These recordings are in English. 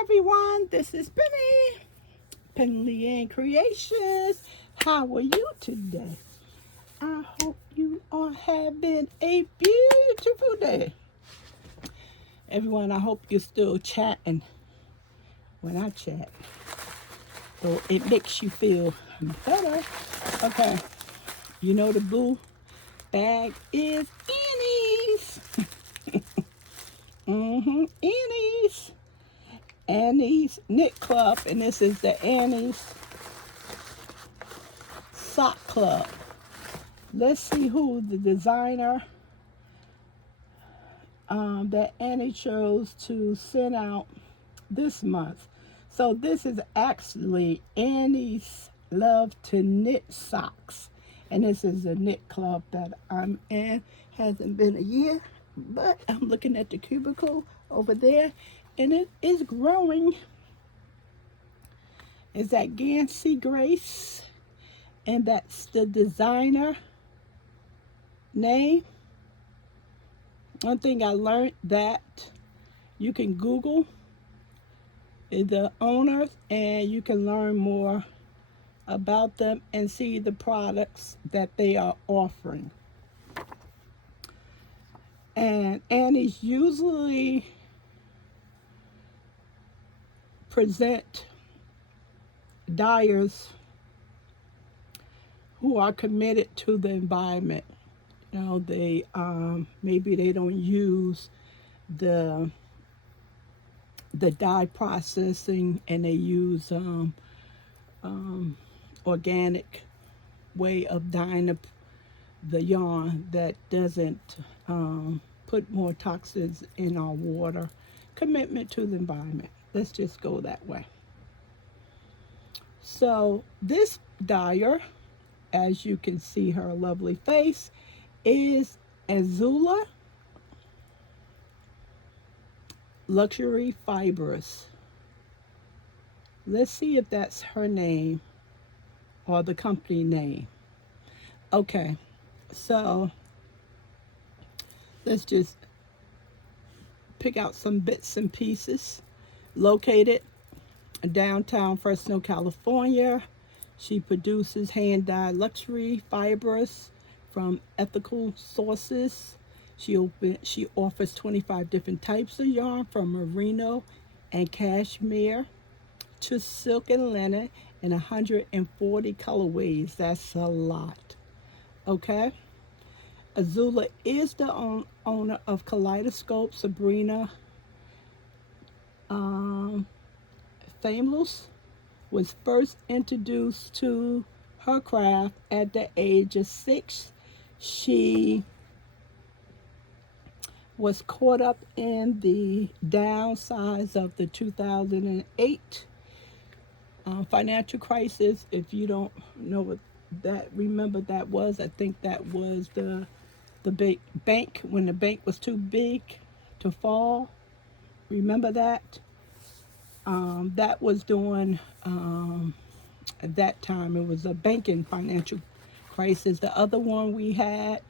everyone, this is Penley-Ann Creations. How are you today? I hope you are having a beautiful day. Everyone, I hope you're still chatting when I chat. So it makes you feel better. Okay, you know the blue bag is Annie's. Annie's. Annie's Knit Club, and this is the Annie's Sock Club. Let's see who the designer that Annie chose to send out this month. So this is actually Annie's Love to Knit Socks, and this is a knit club that I'm in. Hasn't been a year, but I'm looking at the cubicle over there, and it is growing. Is that Gansey Grace, and that's the designer name. One thing I learned that you can Google the owners and you can learn more about them and see the products that they are offering. And Annie's usually present dyers who are committed to the environment. You know, they maybe they don't use the dye processing, and they use organic way of dyeing the yarn that doesn't put more toxins in our water. Commitment to the environment. Let's just go that way. So this dyer, as you can see her lovely face, is Azula Luxury Fibers. Let's see if that's her name or the company name. Okay, so let's just pick out some bits and pieces. Located downtown Fresno, California, she produces hand-dyed luxury fibers from ethical sources. She offers 25 different types of yarn, from merino and cashmere to silk and linen, in 140 colorways. That's a lot. Okay. Azula is the owner of Kaleidoscope. Sabrina Famous was first introduced to her craft at the age of 6. She was caught up in the downsides of the 2008 financial crisis. If you don't know what that, remember that was, I think that was the big bank, when the bank was too big to fall. Remember that? That was during at that time it was a banking financial crisis. The other one we had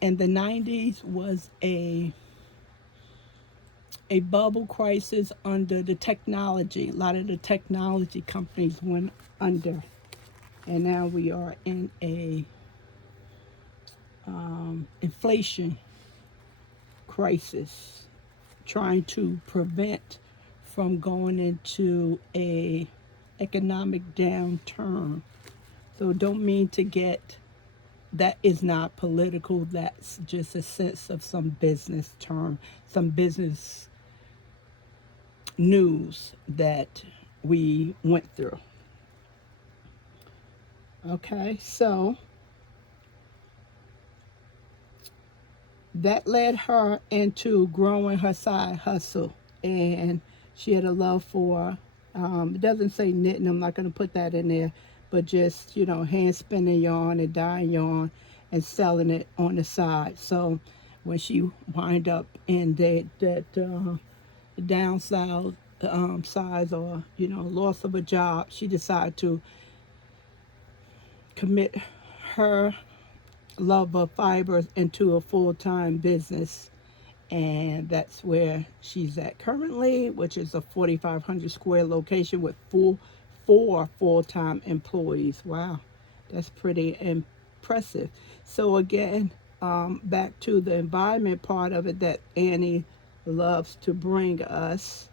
in the 90s was a bubble crisis under the technology. A lot of the technology companies went under, and now we are in a inflation crisis, trying to prevent from going into a economic downturn. So don't mean to get, that is not political, that's just a sense of some business term, some business news that we went through. Okay, so that led her into growing her side hustle, and she had a love for, it doesn't say knitting, I'm not going to put that in there, but just, hand spinning yarn and dyeing yarn and selling it on the side. So when she wind up in that downside size, or loss of a job, she decided to commit her love of fibers into a full-time business, And that's where she's at currently, which is a 4,500 square location with four full-time employees. Wow, that's pretty impressive. So again, back to the environment part of it that Annie loves to bring us.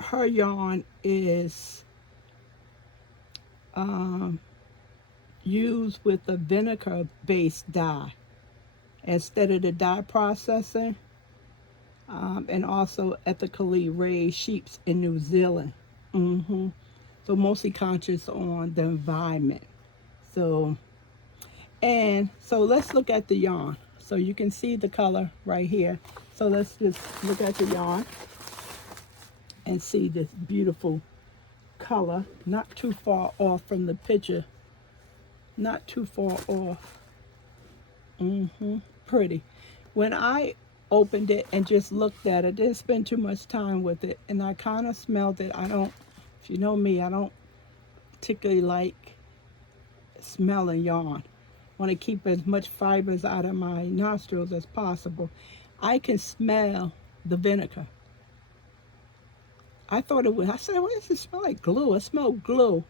Her yarn is used with a vinegar-based dye instead of the dye processing, and also ethically raised sheeps in New Zealand. So mostly conscious on the environment. So, and so let's look at the yarn. So you can see the color right here. So let's just look at the yarn and see this beautiful color, not too far off from the picture, not too far off. Pretty. When I opened it and just looked at it, didn't spend too much time with it, and I kind of smelled it. I don't, if you know me, I don't particularly like smelling yarn. Want to keep as much fibers out of my nostrils as possible. I can smell the vinegar. I thought it was, I said, what does it smell like? Glue. It smelled glue.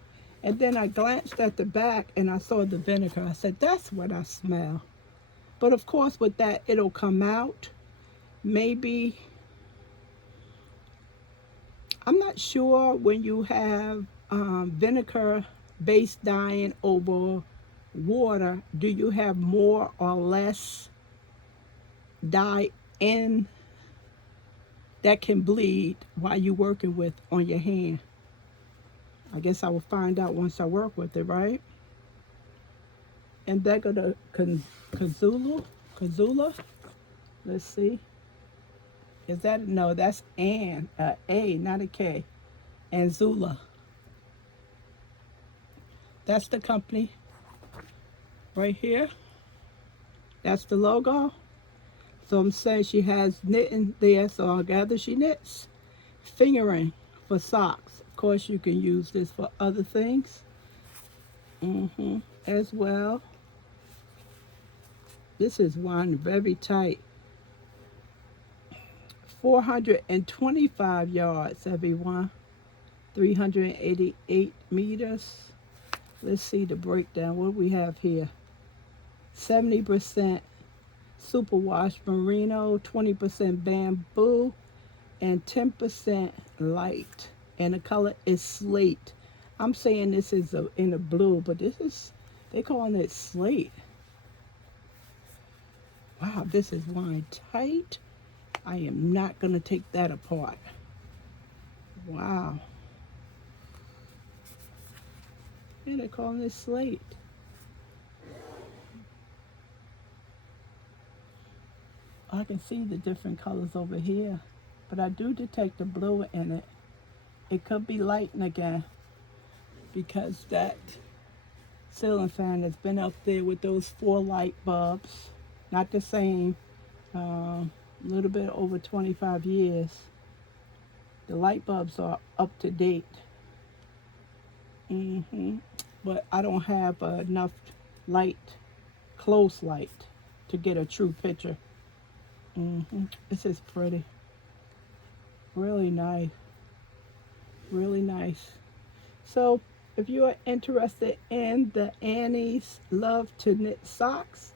And then I glanced at the back and I saw the vinegar. I said, that's what I smell. But of course, with that, it'll come out. Maybe, I'm not sure when you have vinegar-based dyeing over water, do you have more or less dye in that can bleed while you're working with on your hand? I guess I will find out once I work with it, right? And that go to Kazula. Let's see. Is that, no, that's Ann, A, not a K. And Zula. That's the company right here. That's the logo. So I'm saying she has knitting there, so I gather she knits. Fingering for socks. Of course, you can use this for other things as well. This is one very tight. 425 yards, everyone. 388 meters. Let's see the breakdown. What do we have here? 70% superwash merino, 20% bamboo, and 10% light. And the color is slate. I'm saying this is in a blue, but this is, they calling it slate. Wow, this is wine tight. I am not going to take that apart. Wow. Yeah, they're calling it slate. I can see the different colors over here, but I do detect the blue in it. It could be lighting again because that ceiling fan has been up there with those 4 light bulbs. Not the same, a little bit over 25 years. The light bulbs are up to date. But I don't have enough light, close light, to get a true picture. This is pretty. Really nice. Really nice. So if you are interested in the Annie's Love to Knit socks,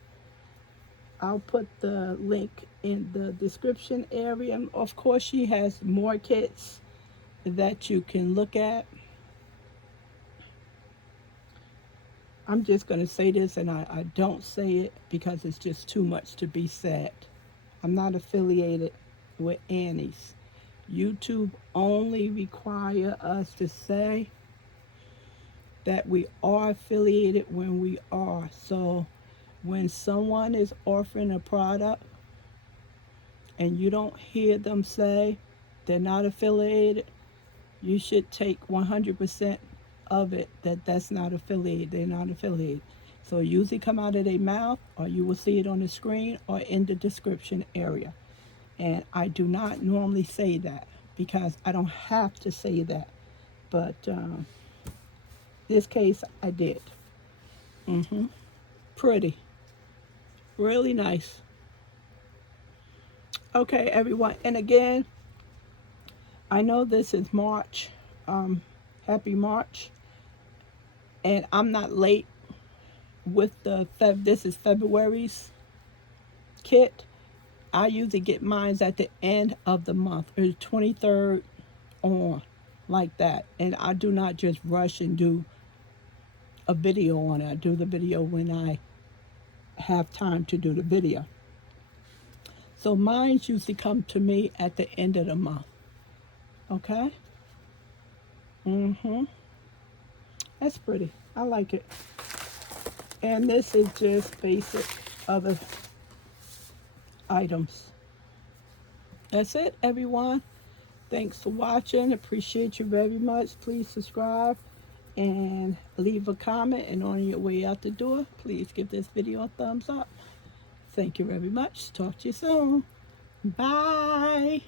I'll put the link in the description area. And of course, she has more kits that you can look at. I'm just going to say this, and I don't say it because it's just too much to be said. I'm not affiliated with Annie's. YouTube only require us to say that we are affiliated when we are. So when someone is offering a product and you don't hear them say they're not affiliated, you should take 100% of it that that's not affiliated. They're not affiliated. So usually come out of their mouth, or you will see it on the screen or in the description area. And I do not normally say that because I don't have to say that. But this case, I did. Pretty. Really nice. Okay, everyone. And again, I know this is March. Happy March. And I'm not late with this is February's kit. I usually get mine at the end of the month, or the 23rd on, like that. And I do not just rush and do a video on it. I do the video when I have time to do the video. So mine usually come to me at the end of the month. Okay? Mm-hmm. That's pretty. I like it. And this is just basic other items. That's it, everyone. Thanks for watching. Appreciate you very much. Please subscribe and leave a comment. And on your way out the door, please give this video a thumbs up. Thank you very much. Talk to you soon. Bye.